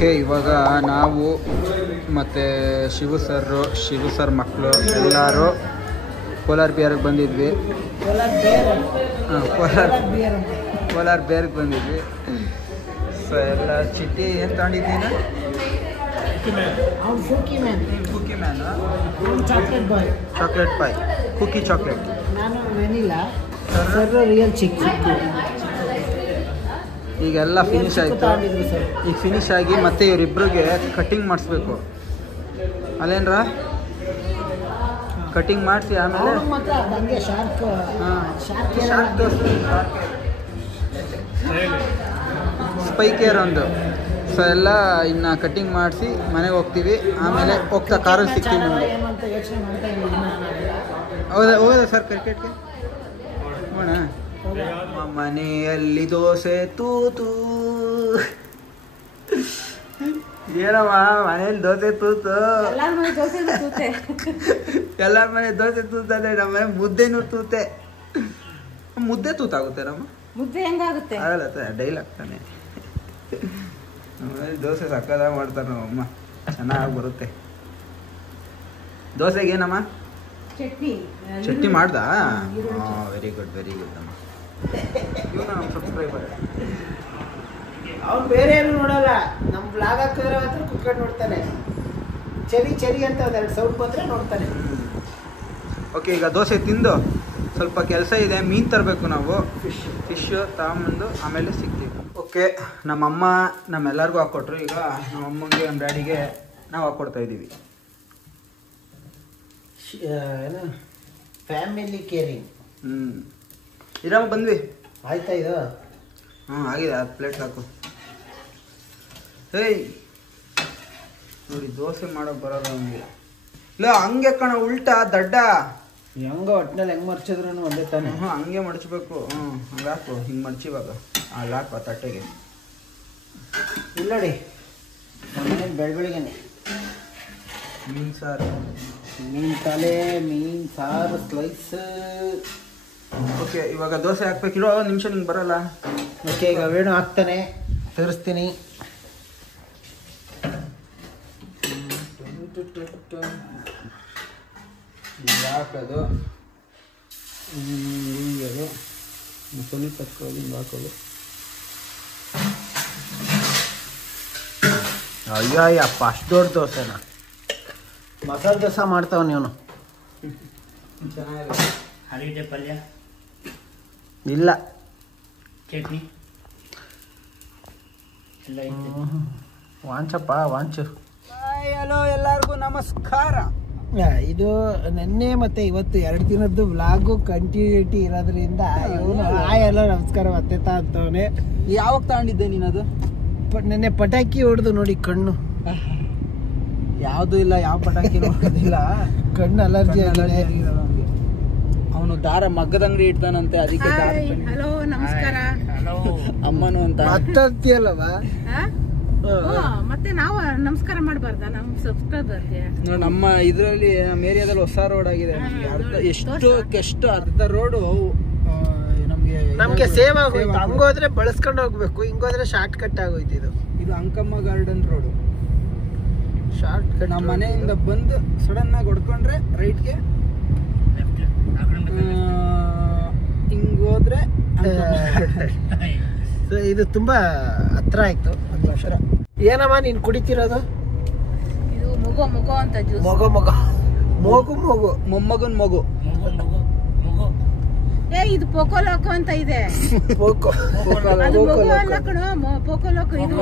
Okay, ಇವಾಗ ನಾವು ಮತ್ತು ಶಿವು ಸರ್ ಮಕ್ಕಳು ಎಲ್ಲರೂ ಕೋಲಾರ ಬಿಯರ್ಗೆ ಬಂದಿದ್ವಿ. ಕೋಲಾರ ಬೇರ್ಗೆ ಬಂದಿದ್ವಿ. ಸೊ ಎಲ್ಲ ಚಿಟ್ಟಿ ಏನು ತಗೊಂಡಿದ್ದೀನ? ಕುಕ್ಕಿ ಮ್ಯಾನ್, ಚಾಕ್ಲೇಟ್ ಪಾಯ್, ಕುಕ್ಕಿ ಚಾಕ್ಲೇಟ್. ನಾನು ವೆನಿಲಾ, ಸರ್ ರಿಯಲ್ ಚಿಕ್ಕ. ಈಗೆಲ್ಲ ಫಿನಿಶ್ ಆಯಿತು. ಈಗ ಫಿನಿಶ್ ಆಗಿ ಮತ್ತೆ ಇವರಿಬ್ಬರಿಗೆ ಕಟ್ಟಿಂಗ್ ಮಾಡಿಸ್ಬೇಕು ಅಲ್ಲೇನ್ರ? ಕಟ್ಟಿಂಗ್ ಮಾಡಿಸಿ ಆಮೇಲೆ ಸ್ಪೈಕೇರ್ ಒಂದು. ಸೊ ಎಲ್ಲ ಇನ್ನು ಕಟ್ಟಿಂಗ್ ಮಾಡಿಸಿ ಮನೆಗೆ ಹೋಗ್ತೀವಿ. ಆಮೇಲೆ ಹೋಗ್ತಾ ಕಾರಲ್ಲಿ ಸಿಗ್ತೀವಿ ನಿಮಗೆ. ಹೋಗೋದ ಸರ್ ಕ್ರಿಕೆಟ್ಗೆ? ಹೋಗೋಣ. ಮನೆಯಲ್ಲಿ ದೋಸೆ ತೂತು. ಏನಮ್ಮ ಮನೇಲಿ ದೋಸೆ ತೂತು? ಎಲ್ಲರ ಮನೆ ದೋಸೆ ತೂತದೆ, ನಮ್ಮ ಮನೆ ಮುದ್ದೆನೂ ತೂತೆ. ಮುದ್ದೆ ತೂತಾಗುತ್ತೆ ನಮ್ಮ ಮುದ್ದೆ ಹೆಂಗಾಗುತ್ತೆ? ಆಗಲ್ಲ, ಡೈಲಾಗ್ ತಾನೆ. ದೋಸೆ ಸಕ್ಕದಾಗ ಮಾಡ್ತಾರೆ ನಮ್ಮಮ್ಮ, ಚೆನ್ನಾಗಿ ಬರುತ್ತೆ. ದೋಸೆಗೆ ಏನಮ್ಮ? ಚಟ್ನಿ ಮಾಡ್ದಾ? ವೆರಿ ಗುಡ್ ಅಮ್ಮ. ಇವನು ನಮ್ಮ ಸಬ್ಸ್ಕ್ರೈಬರ್. ಅವ್ನು ಬೇರೆ ಏನು ನೋಡಲ್ಲ, ನಮ್ಮ ಬ್ಲಾಗ್ ಹಾಕಿದ್ರೆ ಮಾತ್ರ ಕುತ್ಕೊಂಡು ನೋಡ್ತಾನೆ. ಚರಿ ಅಂತ ಒಂದೆರಡು ಸೌಂಡ್ ಬಂದರೆ ನೋಡ್ತಾನೆ. ಓಕೆ, ಈಗ ದೋಸೆ ತಿಂದು ಸ್ವಲ್ಪ ಕೆಲಸ ಇದೆ. ಮೀನು ತರಬೇಕು ನಾವು. ಫಿಶ್ ತಗೊಂಬಂದು ಆಮೇಲೆ ಸಿಗ್ತೀವಿ. ಓಕೆ, ನಮ್ಮಮ್ಮ ನಮ್ಮೆಲ್ಲರಿಗೂ ಹಾಕ್ಕೊಟ್ರು. ಈಗ ನಮ್ಮಮ್ಮಂಗೆ ನಮ್ಮ ಡ್ಯಾಡಿಗೆ ನಾವು ಹಾಕ್ಕೊಡ್ತಾ ಇದ್ದೀವಿ. ಏನು ಫ್ಯಾಮಿಲಿ ಕೇರಿಂಗ್. ಇರಮ್ಮ ಬಂದ್ವಿ. ಆಯ್ತಾ ಇದು? ಆಗಿದೆ. 10 ಪ್ಲೇಟ್ ಹಾಕು. ಹೇಯ್ ನೋಡಿ, ದೋಸೆ ಮಾಡೋಕೆ ಬರೋದು ನಮಗೆ. ಇಲ್ಲ ಹಂಗೆ ಕಣ, ಉಲ್ಟಾ ದಡ್ಡ. ಹೆಂಗೋ ಒಟ್ಟಿನಲ್ಲಿ ಹೆಂಗೆ ಮರ್ಚಿದ್ರು ಒಂದೇ ತಾನೆ. ಹಂಗೆ ಮಡಚಬೇಕು. ಹಂಗೆ ಹಾಕು, ಹಿಂಗೆ ಮಡಚಿವಾಗ ಅಲ್ಲಿ ಹಾಕು ಆ ತಟ್ಟೆಗೆ. ಇಲ್ಲಡಿ ಬೆಳಬೆಳಿಗ್ಗೆನೆ ಮೀನು ಸಾರು, ಮೀನು ತಲೆ, ಮೀನು ಸಾರು ಸ್ಲೈಸ್. ಓಕೆ, ಇವಾಗ ದೋಸೆ ಹಾಕ್ಬೇಕಿರೋ ನಿಮಿಷ ನಿಂಗೆ ಬರಲ್ಲ. ಓಕೆ, ಈಗ ವೇಣು ಹಾಕ್ತಾನೆ, ತರಿಸ್ತೀನಿ. ಹಾಕೋದು, ಉಯ್ಯೋದು, ಸ್ವಲ್ಪ ತಕ್ಕೋದು, ಹಿಂಗೆ ಹಾಕೋದು. ಅಯ್ಯಪ್ಪ, ಅಷ್ಟು ದೊಡ್ಡ ದೋಸೆನ ಮಸಾಲೆ ದೋಸೆ ಮಾಡ್ತಾವ ನೀನು. ಚೆನ್ನಾಗಿದೆ. ಆಲೂಗಡ್ಡೆ ಪಲ್ಯ ಇಲ್ಲ, ಚಟ್ನಿ ಎಲ್ಲ ಐತೆ. ವಾಂಚಪ್ಪ ವಾಂಚು. ಹಲೋ, ಎಲ್ಲರಿಗೂ ನಮಸ್ಕಾರ. ಇದು ನೆನ್ನೆ ಮತ್ತೆ ಇವತ್ತು 2 ದಿನದ್ದು ವ್ಲಾಗು ಕಂಟಿನ್ಯೂಟಿ ಇರೋದ್ರಿಂದ ಇವನು ಎಲ್ಲ ನಮಸ್ಕಾರ ಮತ್ತೆ ಅಂತವನೆ. ಯಾವಾಗ ತಗೊಂಡಿದ್ದೆ ನೀನು ಅದು? ನೆನ್ನೆ ಪಟಾಕಿ ಹೊಡೆದು ನೋಡಿ ಕಣ್ಣು. ಯಾವುದು ಇಲ್ಲ, ಯಾವ ಪಟಾಕಿ ಹೊಡೆದಿಲ್ಲ. ಕಣ್ಣು ಅಲರ್ಜಿ ಆಗಿದೆ. ಅವನು ದಾರ ಮಗ್ಗದ ಅಂಗಡಿ ಇಡ್ತಾನಂತೆ, ಅದಕ್ಕೆ ಹಲೋ ನಮಸ್ಕಾರ. ಅಮ್ಮನು ಅಂತ ಮಾತಾಡ್ತೀಯಲ್ಲವ. ಮತ್ತೆ ನಾವು ನಮಸ್ಕಾರ ಮಾಡಬಾರ್ದ ನಮ್ಮ ಸಬ್ಸ್ಕ್ರೈಬರ್ಗೆ? ನಮ್ಮ ಇದರಲ್ಲಿ ನಮ್ಮ ಏರಿಯಾದಲ್ಲಿ ಹೊಸ ರೋಡ್ ಆಗಿದೆ. ಎಷ್ಟು ಅರ್ಧ ರೋಡು ನಮ್ಗೆ ಸೇವ್ ಆಗೋಯ್ತು. ಹಂಗೋದ್ರೆ ಬಳಸ್ಕೊಂಡು ಹೋಗ್ಬೇಕು, ಹಿಂಗೋದ್ರೆ ಶಾರ್ಟ್ ಕಟ್ ಆಗೋಯ್ತು. ಇದು ಅಂಕಮ್ಮ ಗಾರ್ಡನ್ ರೋಡು. Short cut. ನಮ್ಮ ಮನೆಯಿಂದ ಬಂದು ಸಡನ್ ಆಗಿ ಹೊಡ್ಕೊಂಡ್ರೆ ರೈಟ್ಗೆ, ಹಿಂಗೋದ್ರೆ ಇದು ತುಂಬಾ ಹತ್ರ ಆಯ್ತು. ಏನಮ್ಮ ನೀನ್ ಕುಡಿತಿರೋದು? ಇದು ಮೊಗೊ ಅಂತ ಜ್ಯೂಸ್. ಮೊಗು ಮೊಮ್ಮಗನ್ ಮಗು. ಇದು ಪೋಕೋಲೋಕೋ ಅಂತ ಇದೆ. ಅದು ಮೊಗು ಅಲ್ಲ ಕಣೋ, ಪೋಕೋಲೋಕೋ. ಇದು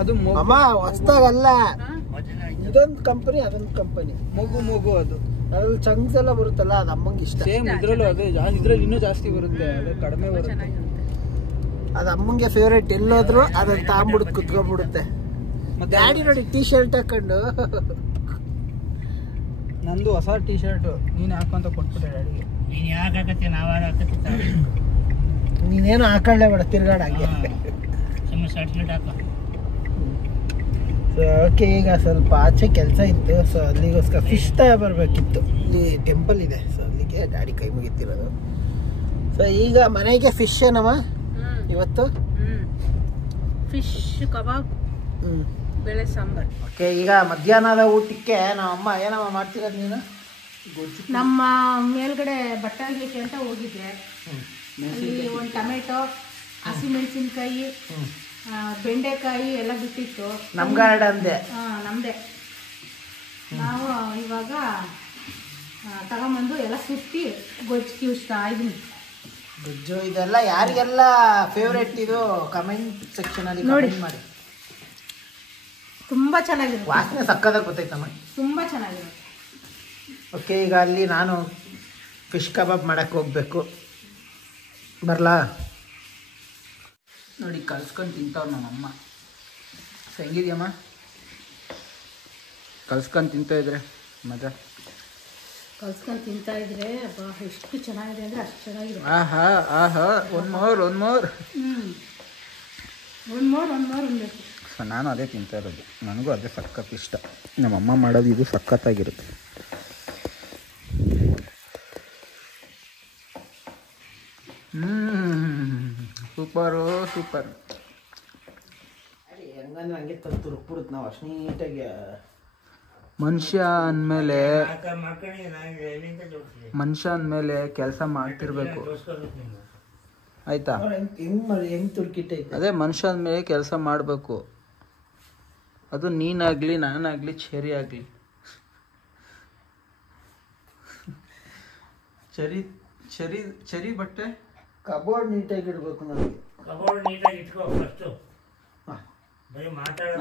ಅದು ಅಮ್ಮ ಹೊಸ್ದಾಗಲ್ಲ, ಇದೊಂದು ಕಂಪನಿ ಅದೊಂದು ಕಂಪನಿ. ಮೊಗು ಅದು. ಅದ್ರಲ್ಲಿ ಚಂಕ್ಸ್ ಎಲ್ಲ ಬರುತ್ತಲ್ಲ, ಅದು ಅಮ್ಮಂಗೆ ಇಷ್ಟ. ಸೇಮ್ ಇದ್ರಲ್ಲೂ ಅದೇ, ಇದ್ರಲ್ಲಿ ಇನ್ನೂ ಜಾಸ್ತಿ ಬರುತ್ತೆ, ಅದು ಕಡಿಮೆ ಬರುತ್ತೆ. ಅದು ಅಮ್ಮಂಗೆ ಫೇವ್ರೇಟ್. ಎಲ್ಲೋದ್ರು ಅದನ್ನ ತಾಂಬಿಡುತ್ತೆ, ಕುತ್ಕೊಂಡ್ಬಿಡುತ್ತೆ. ಡ್ಯಾಡಿ ನೋಡಿ ಟೀ ಶರ್ಟ್ ಹಾಕೊಂಡು. ನಂದು ಹೊಸ ಟೀ ಶರ್ಟ್ ನೀನು ಹಾಕೊಂತ ಕೊಟ್ಬಿಟ್ಟೆ ಡ್ಯಾಡಿಗೆ. ನೀನು ಯಾಕೆ ಹಾಕತ್ತೆ, ನಾವು ಹಾಕತ್ತೆ. ನೀನೇನು ಹಾಕೊಳ್ಳೇ ಬೇಡ, ತಿರ್ಗಾಡ ಹಂಗೆ. ಸುಮ್ಮನೆ ಶರ್ಟ್ ಹಾಕ. ಸೊ ಓಕೆ, ಈಗ ಸ್ವಲ್ಪ ಆಚೆ ಕೆಲಸ ಇತ್ತು. ಸೊ ಅಲ್ಲಿಗೋಸ್ಕರ ಫಿಶ್ ತಗೊಬರ್ಬೇಕಿತ್ತು. ಇಲ್ಲಿ ಟೆಂಪಲ್ ಇದೆ, ಸೊ ಅಲ್ಲಿಗೆ ಡ್ಯಾಡಿ ಕೈ ಮುಗಿತಿರೋದು. ಸೊ ಈಗ ಮನೆಗೆ ಫಿಶ್ ಏನಮ್ಮ ಇವತ್ತು? ಫಿಶ್ ಕಬಾಬ್, ಬೇಳೆ ಸಾಂಬಾರ್. ಓಕೆ, ಈಗ ಮಧ್ಯಾಹ್ನದ ಊಟಕ್ಕೆ ನಮ್ಮಮ್ಮ ಏನಮ್ಮ ಮಾಡ್ತಿರೋದು ನೀನು? ನಮ್ಮ ಮೇಲ್ಗಡೆ ಬಟ್ಟೆ ಒಗೆಯಕ್ಕೆ ಅಂತ ಹೋಗಿದ್ದೆ. ಅಲ್ಲಿ ಒಂದು ಟೊಮೆಟೊ, ಹಸಿಮೆಣಸಿನ್ಕಾಯಿ, ಬೆಂಡೆಕಾಯಿ ಎಲ್ಲ ಬಿಟ್ಟಿತ್ತು. ನಮ್ಮ ಗಾರ್ಡನ್ದೆ. ನಮ್ಮದೇ. ನಾವು ಇವಾಗ ತಗೊಂಬಂದು ಎಲ್ಲ ಸುತ್ತಿ ಗೊಜ್ಜು ಕಿವಿಸ್ತಾ ಇದ್ದೀನಿ. ಗೊಜ್ಜು ಇದೆಲ್ಲ ಯಾರಿಗೆಲ್ಲ ಫೇವ್ರೆಟ್ ಇದು ಕಮೆಂಟ್ ಸೆಕ್ಷನಲ್ಲಿ ನೋಡಿ ಮಾಡಿ. ತುಂಬ ಚೆನ್ನಾಗಿರುತ್ತೆ, ವಾಸನೆ ಸಕ್ಕದಾಗಿ ಗೊತ್ತೈತಮ್ಮ, ತುಂಬ ಚೆನ್ನಾಗಿರುತ್ತೆ. ಓಕೆ, ಈಗ ಅಲ್ಲಿ ನಾನು ಫಿಶ್ ಕಬಾಬ್ ಮಾಡಕ್ಕೆ ಹೋಗ್ಬೇಕು, ಬರಲಾ? ನೋಡಿ ಕಲ್ಸ್ಕೊಂಡು ತಿಂತಾವ್ ನಮ್ಮಮ್ಮ. ಹೆಂಗಿದ್ಯಮ್ಮ? ಕಲ್ಸ್ಕೊಂಡು ತಿಂತಾ ಇದ್ರೆ ಮಜಾ. ಕಲ್ಸ್ಕೊಂಡು ತಿಂತಾ ಇದ್ರೆ ಅಬ್ಬಾ ಎಷ್ಟು ಚೆನ್ನಾಗಿದೆ ಅಂದರೆ ಅಷ್ಟು ಚೆನ್ನಾಗಿದೆ. ಆಹಾ ಆಹಾ, ಒನ್ ಮೋರ್ ಉಣ್ಬೇಕು. ಸೊ ನಾನು ಅದೇ ತಿಂತಾ ಇರೋದು, ನನಗೂ ಅದೇ ಸಖತ್ ಇಷ್ಟ. ನಮ್ಮಮ್ಮ ಮಾಡೋದು ಇದು ಸಖತ್ತಾಗಿರುತ್ತೆ. Super super. ಹೆಂಗಂದ್ರೆ ಹಂಗೆ ತಂತು ರುಬ್ಬಿಡುತ್ತೆ ನಾವು ಅಷ್ಟು ನೀಟಾಗಿ. ಮನುಷ್ಯ ಅಂದಮೇಲೆ ಕೆಲಸ ಮಾಡ್ತಿರ್ಬೇಕು, ಆಯ್ತಾ? ಹೆಂಗ್ ತುರ್ಕಿಟ್ಟೈತೆ. ಅದೇ ಮನುಷ್ಯ ಅಂದಮೇಲೆ ಕೆಲಸ ಮಾಡಬೇಕು. ಅದು ನೀನಾಗಲಿ, ನಾನಾಗಲಿ, ಚೆರಿ ಆಗಲಿ. ಚೆರಿ ಬಟ್ಟೆ ಕಬೋರ್ಡ್ ನೀಟಾಗಿ ಇಡ್ಬೇಕು ನನಗೆ. ಕಬೋರ್ಡ್ ನೀಟಾಗಿ ಇಟ್ಕೋ ಫಸ್ಟು. ಬರೀ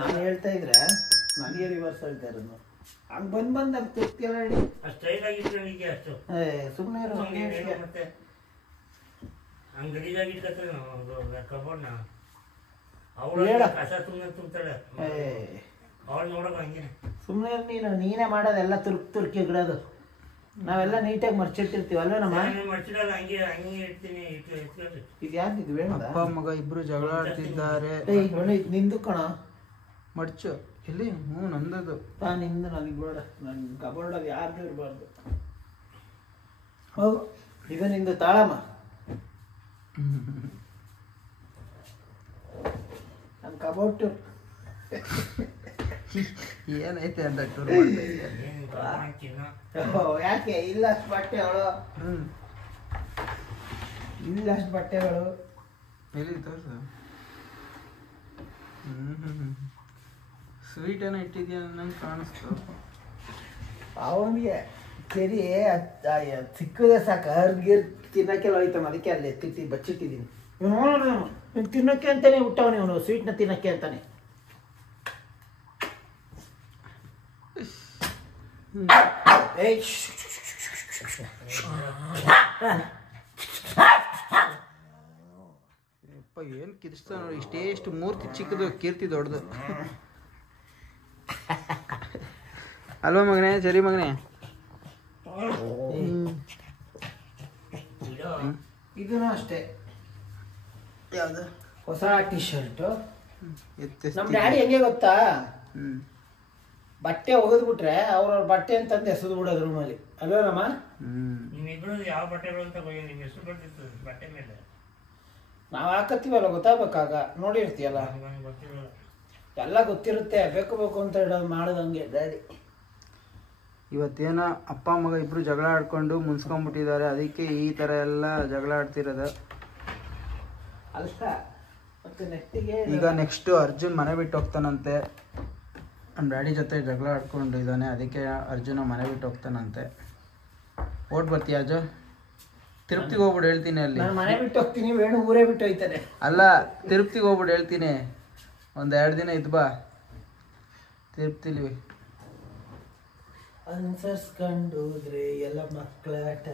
ನಾನು ಹೇಳ್ತಾ ಇದ್ರೆ ನನಗೆ ರಿವರ್ಸ್ ಹೇಳ್ತಾ ಇರೋದು. ಹಂಗೆ ಬಂದು ಅದು ತುರ್ತಿಯಲ್ಲ ಹೇಳಿ ಸ್ಟೈಲಾಗಿ ಇಟ್ಕೊಂಡಿದ್ದೆ ಅಷ್ಟು. ಸುಮ್ಮನೆ ಮತ್ತೆ ಹಂಗೆ ಗಲೀಜಾಗಿ ಇಟ್ಕೊತಾರೆ ಕಬೋರ್ಡ್ನ. ಅವಳು ಕಸ ತುಂಬ್ತಾಳೆ, ಅವಳು ನೋಡೋಕೆ ಹಂಗೆ. ಸುಮ್ಮನೆ ನೀನೇ ಮಾಡೋದೆಲ್ಲ ತುರ್ಕಿ ಇಡೋದು. ನಾವೆಲ್ಲ ನೀಟಾಗಿ ಮರ್ಚಿಟ್ಟಿರ್ತೀವಿ ಅಲ್ವೇ ನಮ್ಮ? ಮರ್ಚಿಡಲ್ಲ, ಹಂಗೆ ಇಡ್ತೀನಿ. ಇದು ಯಾಕಿದು ಬೇಡ? ಅಪ್ಪ ಮಗ ಇಬ್ರು ಜಗಳ ಆಡ್ತಿದ್ದಾರೆ. ನಿಂದು ಕಣ ಮಡ್ಚು ಎಲ್ಲಿ? ನಂದದು. ನಿಂದು ನನಗೆ ಬೇಡ. ನನ್ನ ಕಬೋರ್ಡಲ್ಲಿ ಯಾರ್ದು ಇರಬಾರ್ದು. ಹೌದು, ಇದು ನಿಂದು ತಾಳಮ್ಮ. ನನ್ನ ಕಬೋರ್ಡ್ ಏನೈತೆ ಅಂತ ಟೂರ್ ಯಾಕೆ ಇಲ್ಲ ಅಷ್ಟು ಬಟ್ಟೆ ಅವಳು? ಇಲ್ಲ ಅಷ್ಟು ಬಟ್ಟೆಗಳು ಎಲ್ಲಿ ತೋರ್ಸು. ಸ್ವೀಟ್ ಏನೋ ಇಟ್ಟಿದ್ಯಾ ನಂಗೆ ಕಾಣಿಸ್ತು. ಅವನಿಗೆ ಸರಿ ಸಿಕ್ಕದೆ ಸಾಕು. ಹರ್ಗಿರ್ ತಿನ್ನಕ್ಕೆಲ್ಲ ಹೋಯ್ತಮ್ಮ, ಅದಕ್ಕೆ ಅಲ್ಲಿ ಎತ್ತಿಟ್ಟು ಬಚ್ಚಿಟ್ಟಿದ್ದೀನಿ. ಇವನು ತಿನ್ನೋಕ್ಕೆ ಅಂತಾನೆ ಹುಟ್ಟವನು, ಇವನು ಸ್ವೀಟ್ನ ತಿನ್ನಕ್ಕೆ ಅಂತಾನೆ. ಏನು ಕಿರಿಸ್ತಾ ನೋಡಿ, ಇಷ್ಟೇಷ್ಟು ಮೂರ್ತಿ ಚಿಕ್ಕದು, ಕೀರ್ತಿ ದೊಡ್ಡದು ಅಲ್ವಾ ಮಗನೇ? ಸರಿ ಮಗನೇ. ಇದೂ ಅಷ್ಟೇ. ಯಾವುದು? ಹೊಸ ಟಿ ಶರ್ಟು. ನಮ್ಮ ಡ್ಯಾಡಿ ಹೆಂಗೆ ಗೊತ್ತಾ, ಬಟ್ಟೆ ಒಗೆದ್ಬಿಟ್ರೆ ಅವ್ರವ್ರ ಬಟ್ಟೆ ಅಂತಂದು ಎಸೆದು ಬಿಡೋದು ರೂಮಲ್ಲಿ, ಅಲ್ವೇನಮ್ಮ? ನಿಮ್ಮಿಬ್ರು ಯಾವ ಬಟ್ಟೆಗಳು ಅಂತ ನಿಮ್ಗೆ ಎಷ್ಟು ಬರ್ತಿತ್ತು ಬಟ್ಟೆ ಮೇಲೆ? ನಾವು ಹಾಕತ್ತೀವಲ್ಲ, ಗೊತ್ತಾಗಬೇಕಾಗ ನೋಡಿರ್ತೀಯಲ್ಲ, ಎಲ್ಲ ಗೊತ್ತಿರುತ್ತೆ. ಬೇಕು ಬೇಕು ಅಂತ ಹೇಳೋದು ಮಾಡೋದಂಗೆ ಡ್ಯಾಡಿ. ಇವತ್ತೇನೋ ಅಪ್ಪ ಮಗ ಇಬ್ರು ಜಗಳ ಆಡ್ಕೊಂಡು ಮುನ್ಸ್ಕೊಂಡ್ಬಿಟ್ಟಿದ್ದಾರೆ, ಅದಕ್ಕೆ ಈ ಥರ ಎಲ್ಲ ಜಗಳ ಆಡ್ತಿರೋದು. ಅಲ್ಲ ಮತ್ತೆ ನೆಕ್ಸ್ಟಿಗೆ ಈಗ ನೆಕ್ಸ್ಟು ಅರ್ಜುನ್ ಮನೆ ಬಿಟ್ಟು ಹೋಗ್ತಾನಂತೆ. ನಮ್ಮ ಡ್ಯಾಡಿ ಜೊತೆ ಜಗಳ ಆಡ್ಕೊಂಡಿದ್ದಾನೆ, ಅದಕ್ಕೆ ಅರ್ಜುನ ಮನೆ ಬಿಟ್ಟು ಹೋಗ್ತಾನಂತೆ. ಓಟ್ ಬರ್ತೀಯ ಅಜ್ಜ? ತಿರುಪ್ತಿಗೆ ಹೋಗ್ಬಿಟ್ಟು ಹೇಳ್ತೀನಿ. ಅಲ್ಲಿ ನಾನು ಮನೆ ಬಿಟ್ಟು ಹೋಗ್ತೀನಿ, ವೇಣು ಊರೇ ಬಿಟ್ಟು ಹೋಯ್ತಾನೆ. ಅಲ್ಲ, ತಿರುಪ್ತಿಗೆ ಹೋಗ್ಬಿಟ್ಟು ಹೇಳ್ತೀನಿ, ಒಂದು 2 ದಿನ ಇದ್ದು ಬಾ ತಿರುಪ್ತಿಲಿ. ಅನ್ಸರ್ಸ್ಕೊಂಡೋದ್ರೆ ಎಲ್ಲ ಮಕ್ಕಳಾಟ.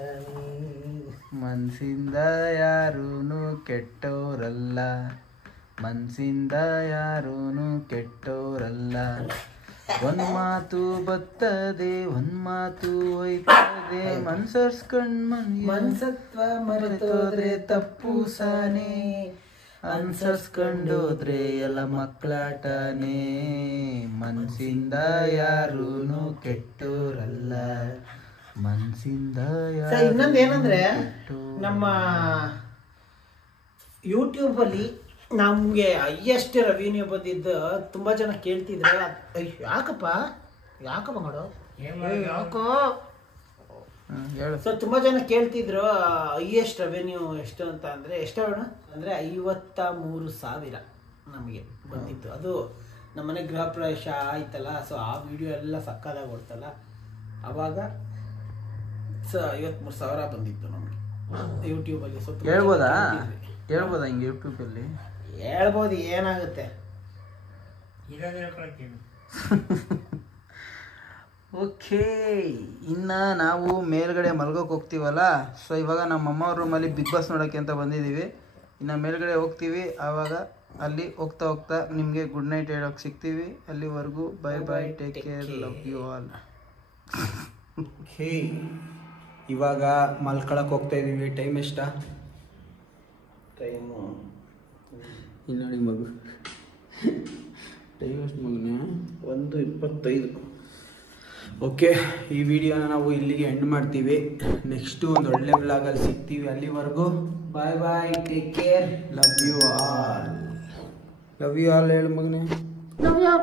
ಮನ್ಸಿಂದ ಯಾರೂನು ಕೆಟ್ಟೋರಲ್ಲ, ಮನ್ಸಿಂದ ಯಾರೂನು ಕೆಟ್ಟೋರಲ್ಲ. ಒಂದ್ ಮಾತು ಬರ್ತದೆ, ಒಂದ್ ಮಾತು ಹೋಯ್ತದೆ, ಮನ್ಸರ್ಸ್ಕೊಂಡ್ ಮನ್ಸತ್ವ ಮರೆತೋದ್ರೆ ತಪ್ಪು ಸಾನೆ. ಅನ್ಸರ್ಸ್ಕೊಂಡೋದ್ರೆ ಎಲ್ಲ ಮಕ್ಕಳಾಟನೇ, ಮನ್ಸಿಂದ ಯಾರೂನು ಕೆಟ್ಟೋರಲ್ಲ, ಮನ್ಸಿಂದ. ಇನ್ನೊಂದು ಏನಂದ್ರೆ, ನಮ್ಮ ಯೂಟ್ಯೂಬಲ್ಲಿ ನಮಗೆ ಹೈಯೆಸ್ಟ್ ರೆವಿನ್ಯೂ ಬಂದಿದ್ದು ತುಂಬ ಜನ ಕೇಳ್ತಿದ್ರೆ ಯಾಕಪ್ಪ ನೋಡು ಯಾಕೋ ಹೇಳು. ಸೊ ತುಂಬ ಜನ ಕೇಳ್ತಿದ್ರು ಹೈಯೆಸ್ಟ್ ರೆವೆನ್ಯೂ ಎಷ್ಟು ಅಂತ ಅಂದರೆ ಎಷ್ಟು ಹೇಳೋಣ ಅಂದರೆ 53,000 ನಮಗೆ ಬಂದಿತ್ತು. ಅದು ನಮ್ಮನೆ ಗೃಹ ಪ್ರವೇಶ ಆಯ್ತಲ್ಲ, ಸೊ ಆ ವಿಡಿಯೋ ಎಲ್ಲ ಸಕ್ಕದಾಗಿ ಕೊಡ್ತಲ್ಲ, ಆವಾಗ 53,000 ಬಂದಿತ್ತು ನಮಗೆ ಯೂಟ್ಯೂಬಲ್ಲಿ. ಸೊ ಹೇಳ್ಬೋದಾ ಹಿಂಗೆ ಯೂಟ್ಯೂಬಲ್ಲಿ ಹೇಳ್ಬೋದು, ಏನಾಗುತ್ತೆ. ಇರೋದೇ ಹೇಳ್ಕೊಳ್ತೀನಿ. ಓಕೆ, ಇನ್ನು ನಾವು ಮೇಲ್ಗಡೆ ಮಲ್ಗೋಕೆ ಹೋಗ್ತೀವಲ್ಲ. ಸೊ ಇವಾಗ ನಮ್ಮ ಅಮ್ಮ ಅವ್ರ ರೂಮಲ್ಲಿ ಬಿಗ್ ಬಾಸ್ ನೋಡೋಕ್ಕೆ ಅಂತ ಬಂದಿದ್ದೀವಿ. ಇನ್ನು ಮೇಲ್ಗಡೆ ಹೋಗ್ತೀವಿ, ಆವಾಗ ಅಲ್ಲಿ ಹೋಗ್ತಾ ನಿಮಗೆ ಗುಡ್ ನೈಟ್ ಹೇಳೋಕೆ ಸಿಗ್ತೀವಿ. ಅಲ್ಲಿವರೆಗೂ bye bye, take care, love you all. Okay, ಇವಾಗ ಮಲ್ಕೊಳಕ್ಕೆ ಹೋಗ್ತಾ ಇದ್ದೀವಿ. ಟೈಮ್ ಎಷ್ಟ? ಟೈಮು ಇಲ್ಲಿ ನೋಡಿ ಮಗು, ಟೈಮ್ ಎಷ್ಟು ಮಗನೇ? 1:25. ಓಕೆ, ಈ ವಿಡಿಯೋನ ನಾವು ಇಲ್ಲಿಗೆ ಎಂಡ್ ಮಾಡ್ತೀವಿ. ನೆಕ್ಸ್ಟು ಒಂದು ಒಳ್ಳೆ ಬ್ಲಾಗಲ್ಲಿ ಸಿಗ್ತೀವಿ. ಅಲ್ಲಿವರೆಗೂ bye bye, take care, love you all. Love you all ಹೇಳು ಮಗನೇ. Love you.